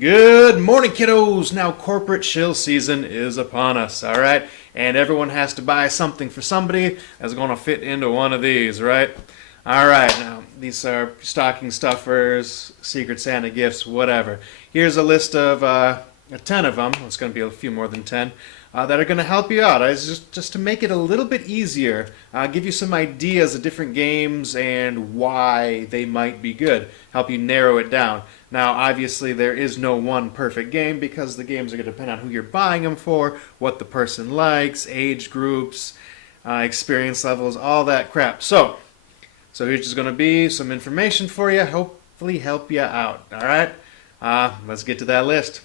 Good morning, kiddos! Now, corporate shill season is upon us, alright? And everyone has to buy something for somebody that's going to fit into one of these, right? Alright, now, these are stocking stuffers, Secret Santa gifts, whatever. Here's a list of 10 of them. It's going to be a few more than 10. That are going to help you out. Just to make it a little bit easier, give you some ideas of different games and why they might be good. Help you narrow it down. Now, obviously, there is no one perfect game because the games are going to depend on who you're buying them for, what the person likes, age groups, experience levels, all that crap. So here's just going to be some information for you, hopefully help you out. All right? Let's get to that list.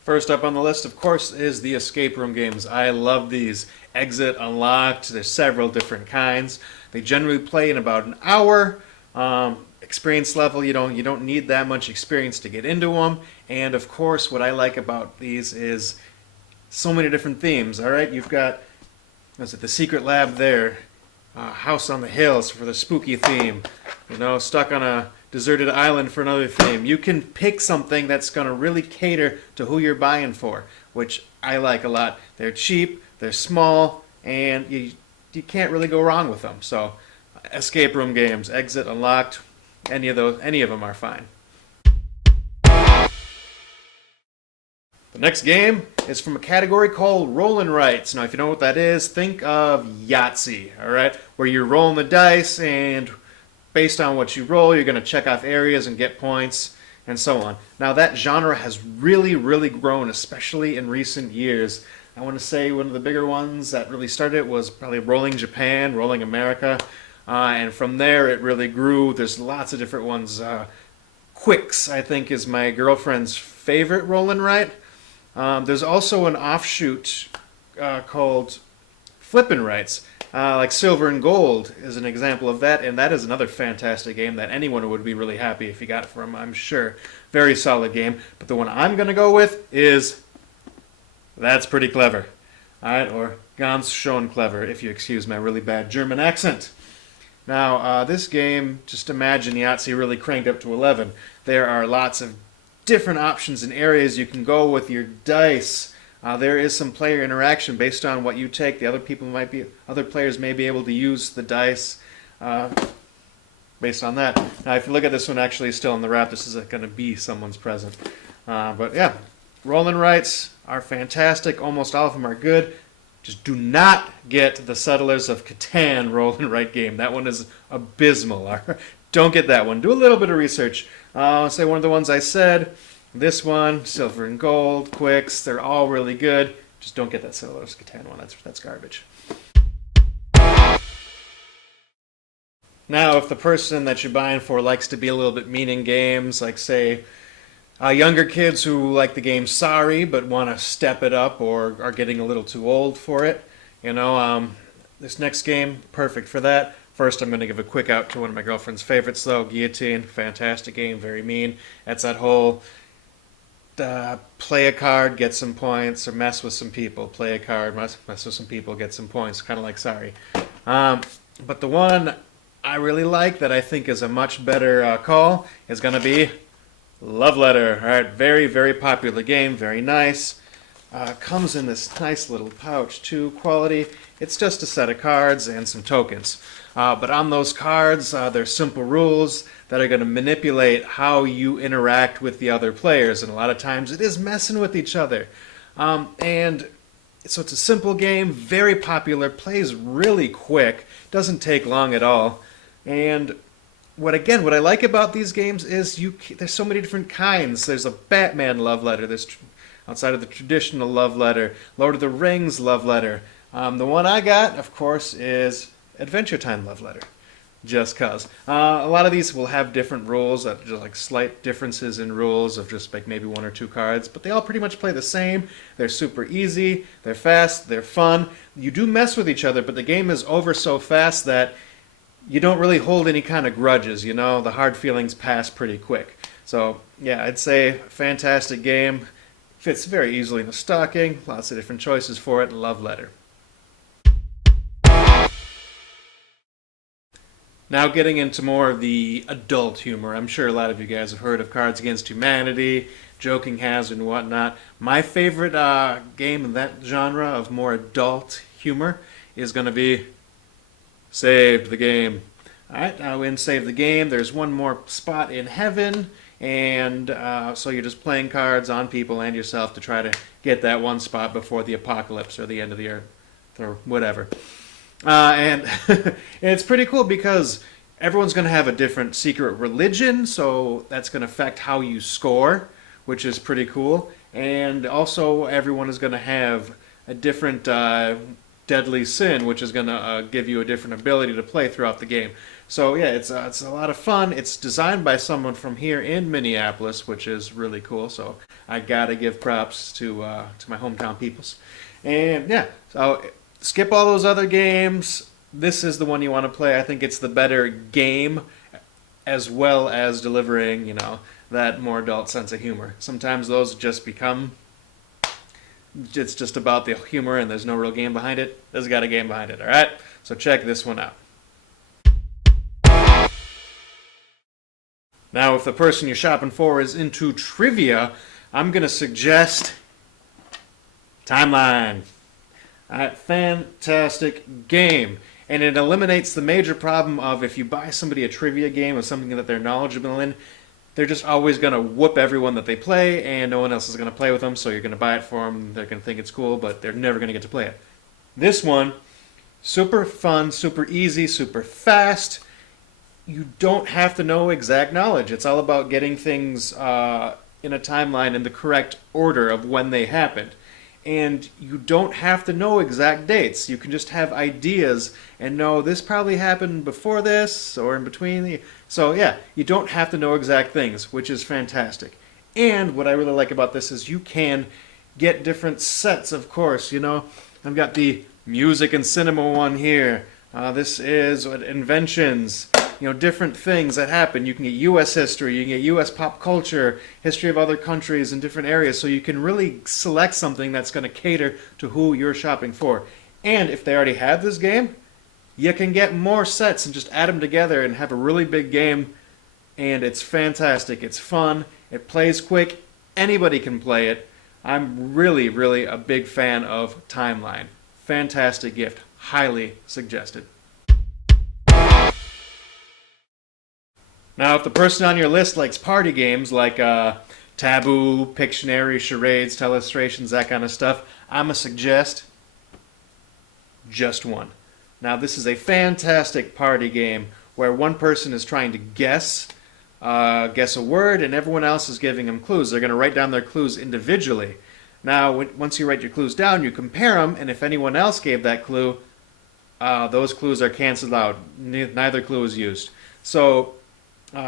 First up on the list, of course, is the escape room games. I love these. Exit, Unlocked, there's several different kinds. They generally play in about an hour. Experience level, you don't need that much experience to get into them. And of course, what I like about these is so many different themes. All right, you've got, what's it, the secret lab there, House on the Hills for the spooky theme. Stuck on a deserted island for another theme. You can pick something that's going to really cater to who you're buying for, which I like a lot. They're cheap, they're small, and you can't really go wrong with them. So, escape room games, Exit, Unlocked, any of them are fine. The next game is from a category called Roll and Rights. Now, if you know what that is, think of Yahtzee, all right, where you're rolling the dice and based on what you roll, you're going to check off areas and get points, and so on. Now, that genre has really, really grown, especially in recent years. I want to say one of the bigger ones that really started it was probably Rolling Japan, Rolling America, and from there it really grew. There's lots of different ones. Quicks, I think, is my girlfriend's favorite roll and write. There's also an offshoot called Flippin' Rights. Like Silver and Gold is an example of that, and that is another fantastic game that anyone would be really happy if you got it from, I'm sure. Very solid game. But the one I'm going to go with is That's Pretty Clever. Alright, or Ganz schon clever, if you excuse my really bad German accent. Now, this game, just imagine Yahtzee really cranked up to 11. There are lots of different options and areas you can go with your dice. There is some player interaction based on what you take. Other players may be able to use the dice based on that. Now, if you look at this one, actually still in the wrap, this isn't going to be someone's present. But yeah, roll and rights are fantastic. Almost all of them are good. Just do not get the Settlers of Catan roll and write game. That one is abysmal. Don't get that one. Do a little bit of research. Say one of the ones I said. This one, Silver and Gold, Quicks, they're all really good. Just don't get that Settlers of Catan one. That's garbage. Now, if the person that you're buying for likes to be a little bit mean in games, like say younger kids who like the game Sorry but want to step it up or are getting a little too old for it, this next game, perfect for that. First, I'm going to give a quick out to one of my girlfriend's favorites, though, Guillotine. Fantastic game, very mean. That's that whole play a card, get some points, or mess with some people. Play a card, mess with some people, get some points, kind of like Sorry. But the one I really like that I think is a much better call is going to be Love Letter. All right, very, very popular game, very nice. Comes in this nice little pouch, too. Quality. It's just a set of cards and some tokens. But on those cards, there's simple rules that are going to manipulate how you interact with the other players. And a lot of times it is messing with each other. And so it's a simple game, very popular, plays really quick, doesn't take long at all. And what I like about these games is there's so many different kinds. There's a Batman love letter. There's outside of the traditional love letter, Lord of the Rings love letter. The one I got, of course, is Adventure Time love letter. Just cause. A lot of these will have different rules, just like slight differences in rules of just like maybe one or two cards, but they all pretty much play the same. They're super easy, they're fast, they're fun. You do mess with each other, but the game is over so fast that you don't really hold any kind of grudges, the hard feelings pass pretty quick. So yeah, I'd say fantastic game. Fits very easily in the stocking. Lots of different choices for it. Love letter. Now getting into more of the adult humor. I'm sure a lot of you guys have heard of Cards Against Humanity, Joking Hazard, and whatnot. My favorite game in that genre of more adult humor is going to be Saved the Game. Alright, now in Save the Game, there's one more spot in heaven, and so you're just playing cards on people and yourself to try to get that one spot before the apocalypse or the end of the earth or whatever. And it's pretty cool because everyone's going to have a different secret religion, so that's going to affect how you score, which is pretty cool. And also, everyone is going to have a different deadly sin, which is going to give you a different ability to play throughout the game. So yeah, it's a lot of fun. It's designed by someone from here in Minneapolis, which is really cool. So I gotta give props to my hometown peoples. And yeah, so skip all those other games. This is the one you want to play. I think it's the better game, as well as delivering, that more adult sense of humor. Sometimes those just become, it's just about the humor and there's no real game behind it. This has got a game behind it, all right? So check this one out. Now, if the person you're shopping for is into trivia, I'm going to suggest Timeline. Fantastic game. And it eliminates the major problem of if you buy somebody a trivia game of something that they're knowledgeable in, they're just always going to whoop everyone that they play, and no one else is going to play with them, so you're going to buy it for them. They're going to think it's cool, but they're never going to get to play it. This one, super fun, super easy, super fast. You don't have to know exact knowledge. It's all about getting things in a timeline in the correct order of when they happened. And you don't have to know exact dates. You can just have ideas and know this probably happened before this or in between. So yeah, you don't have to know exact things, which is fantastic. And what I really like about this is you can get different sets, of course. I've got the music and cinema one here. This is inventions. Different things that happen. You can get U.S. history, you can get U.S. pop culture, history of other countries in different areas, so you can really select something that's going to cater to who you're shopping for. And if they already have this game, you can get more sets and just add them together and have a really big game, and it's fantastic. It's fun. It plays quick. Anybody can play it. I'm really, really a big fan of Timeline. Fantastic gift. Highly suggested. Now, if the person on your list likes party games like Taboo, Pictionary, charades, telestrations, that kind of stuff, I'm going to suggest just one. Now, this is a fantastic party game where one person is trying to guess a word, and everyone else is giving them clues. They're going to write down their clues individually. Now, once you write your clues down, you compare them, and if anyone else gave that clue, those clues are canceled out. Neither clue is used. So,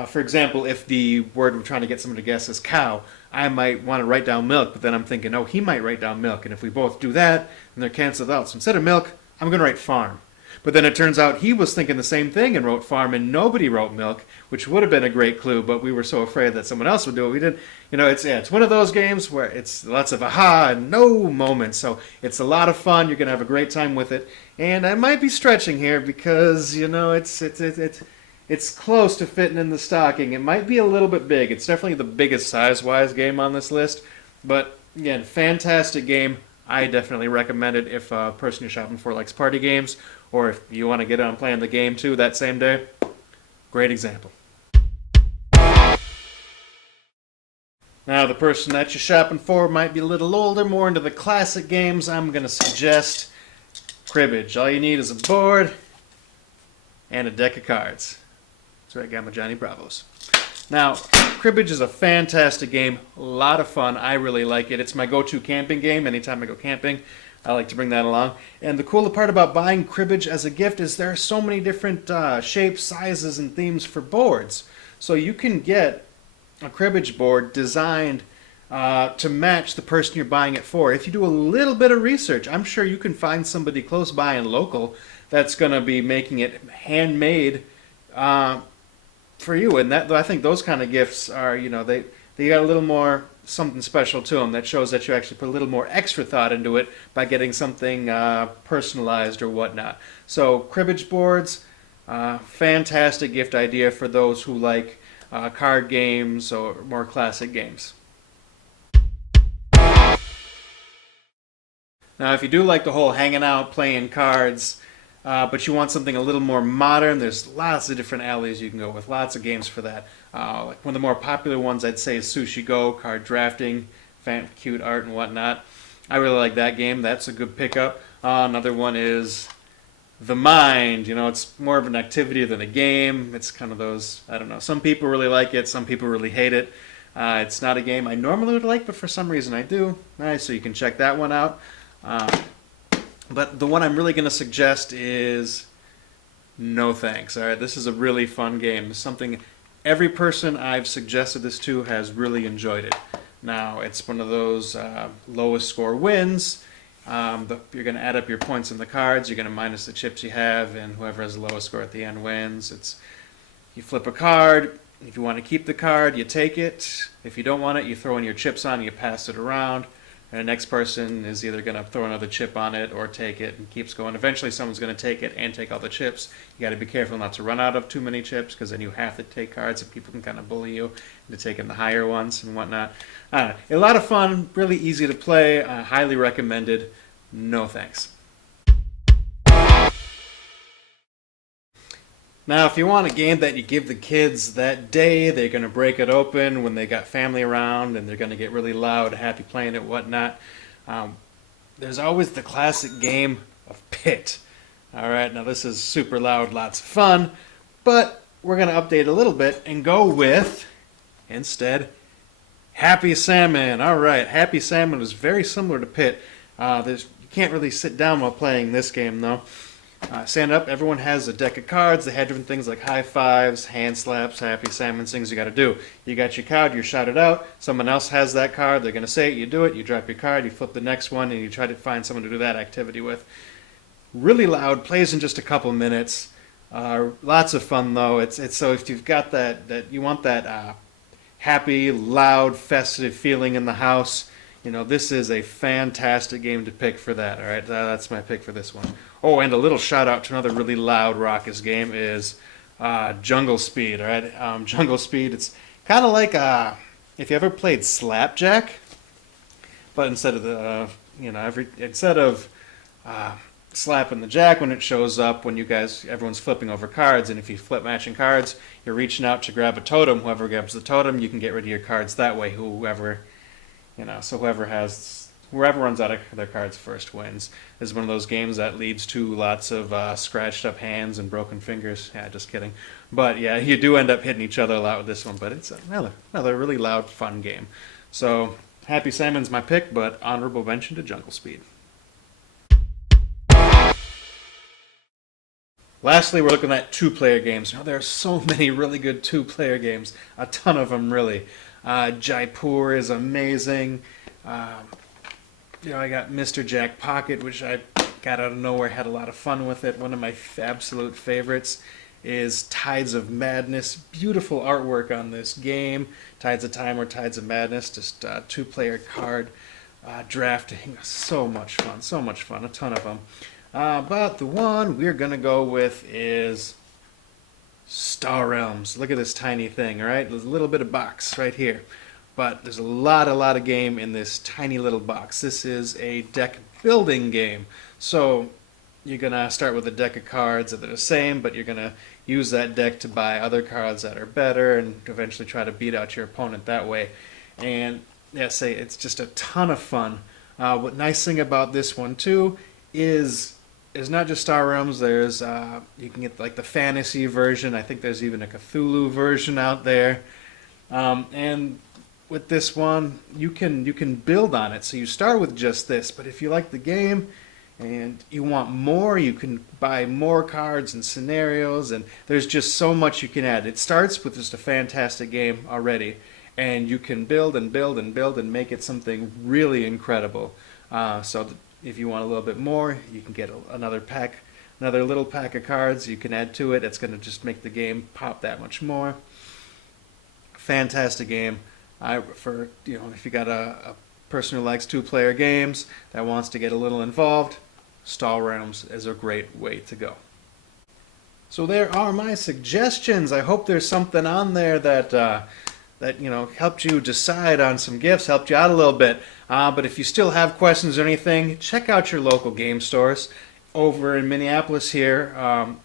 for example, if the word we're trying to get someone to guess is cow, I might want to write down milk, but then I'm thinking, oh, he might write down milk, and if we both do that, then they're canceled out. So instead of milk, I'm going to write farm. But then it turns out he was thinking the same thing and wrote farm, and nobody wrote milk, which would have been a great clue, but we were so afraid that someone else would do it. We didn't. It's one of those games where it's lots of aha and no moments. So it's a lot of fun. You're going to have a great time with it. And I might be stretching here because, it's close to fitting in the stocking. It might be a little bit big. It's definitely the biggest size-wise game on this list. But, again, fantastic game. I definitely recommend it if a person you're shopping for likes party games, or if you want to get on playing the game too that same day. Great example. Now, the person that you're shopping for might be a little older, more into the classic games. I'm going to suggest Cribbage. All you need is a board and a deck of cards. That's right, I got my Johnny Bravos. Now, Cribbage is a fantastic game, a lot of fun. I really like it. It's my go-to camping game. Anytime I go camping, I like to bring that along. And the cool part about buying Cribbage as a gift is there are so many different shapes, sizes, and themes for boards. So you can get a Cribbage board designed to match the person you're buying it for. If you do a little bit of research, I'm sure you can find somebody close by and local that's going to be making it handmade for you. And that I think those kind of gifts are, they got a little more something special to them that shows that you actually put a little more extra thought into it by getting something personalized or whatnot. So cribbage boards, fantastic gift idea for those who like card games or more classic games. Now, if you do like the whole hanging out, playing cards, but you want something a little more modern, there's lots of different alleys you can go with. Lots of games for that. Like one of the more popular ones I'd say is Sushi Go, card drafting, cute art and whatnot. I really like that game. That's a good pickup. Another one is The Mind. It's more of an activity than a game. It's kind of those, I don't know. Some people really like it. Some people really hate it. It's not a game I normally would like, but for some reason I do. Nice, so you can check that one out. But the one I'm really going to suggest is No Thanks. All right, this is a really fun game. Something every person I've suggested this to has really enjoyed it. Now, it's one of those lowest score wins. You're going to add up your points in the cards. You're going to minus the chips you have, and whoever has the lowest score at the end wins. You flip a card. If you want to keep the card, you take it. If you don't want it, you throw in your chips on. You pass it around. And the next person is either going to throw another chip on it or take it, and keeps going. Eventually someone's going to take it and take all the chips. You got to be careful not to run out of too many chips, because then you have to take cards and people can kind of bully you into taking the higher ones and whatnot. A lot of fun, really easy to play, highly recommended. No thanks. Now, if you want a game that you give the kids that day, they're going to break it open when they got family around, and they're going to get really loud, happy playing it, whatnot. There's always the classic game of Pit. All right, now this is super loud, lots of fun, but we're going to update a little bit and go with, instead, Happy Salmon. All right, Happy Salmon was very similar to Pit. You can't really sit down while playing this game, though. Stand up, everyone has a deck of cards. They have different things like high fives, hand slaps, happy salmon, things you got to do. You got your card, you shout it out. Someone else has that card, they're going to say it, you do it, you drop your card, you flip the next one, and you try to find someone to do that activity with. Really loud, plays in just a couple minutes. Lots of fun, though. It's so if you've got that you want that happy, loud, festive feeling in the house, this is a fantastic game to pick for that. All right, that's my pick for this one. Oh, and a little shout out to another really loud, raucous game is Jungle Speed. All right, Jungle Speed. It's kind of like if you ever played Slapjack, but instead of slapping the jack when it shows up, when everyone's flipping over cards, and if you flip matching cards, you're reaching out to grab a totem. Whoever grabs the totem, you can get rid of your cards that way. Whoever runs out of their cards first wins. This is one of those games that leads to lots of scratched up hands and broken fingers. Yeah, just kidding. But yeah, you do end up hitting each other a lot with this one, but it's another really loud, fun game. So Happy Salmon's my pick, but honorable mention to Jungle Speed. Lastly, we're looking at two-player games. There are so many really good two-player games. A ton of them, really. Jaipur is amazing. I got Mr. Jack Pocket, which I got out of nowhere, had a lot of fun with it. One of my absolute favorites is Tides of Madness. Beautiful artwork on this game. Tides of Time or Tides of Madness, just two-player card drafting. So much fun, a ton of them. But the one we're going to go with is Star Realms. Look at this tiny thing, all right? There's a little bit of box right here. But there's a lot of game in this tiny little box. This is a deck building game. So you're going to start with a deck of cards that are the same, but you're going to use that deck to buy other cards that are better and eventually try to beat out your opponent that way. And it's just a ton of fun. What nice thing about this one too is not just Star Realms. There's you can get like the fantasy version. I think there's even a Cthulhu version out there. And with this one, you can build on it. So you start with just this, but if you like the game and you want more, you can buy more cards and scenarios, and there's just so much you can add. It starts with just a fantastic game already, and you can build and build and build and make it something really incredible. If you want a little bit more, you can get another pack another little pack of cards you can add to it. It's going to just make the game pop that much more. Fantastic game. I prefer, if you got a person who likes two-player games that wants to get a little involved, Stall Realms is a great way to go. So there are my suggestions. I hope there's something on there that helped you decide on some gifts, helped you out a little bit. But if you still have questions or anything, check out your local game stores. Over in Minneapolis here,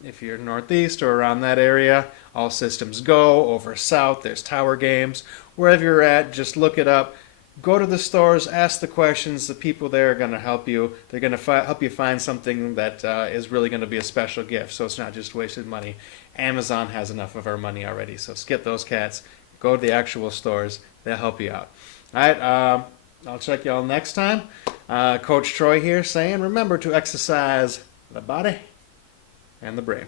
if you're northeast or around that area, All Systems Go. Over south, there's Tower Games. Wherever you're at, just look it up. Go to the stores, ask the questions. The people there are going to help you. They're going to help you find something that is really going to be a special gift, so it's not just wasted money. Amazon has enough of our money already, so skip those cats. Go to the actual stores. They'll help you out. All right, I'll check y'all next time. Coach Troy here saying, remember to exercise the body and the brain.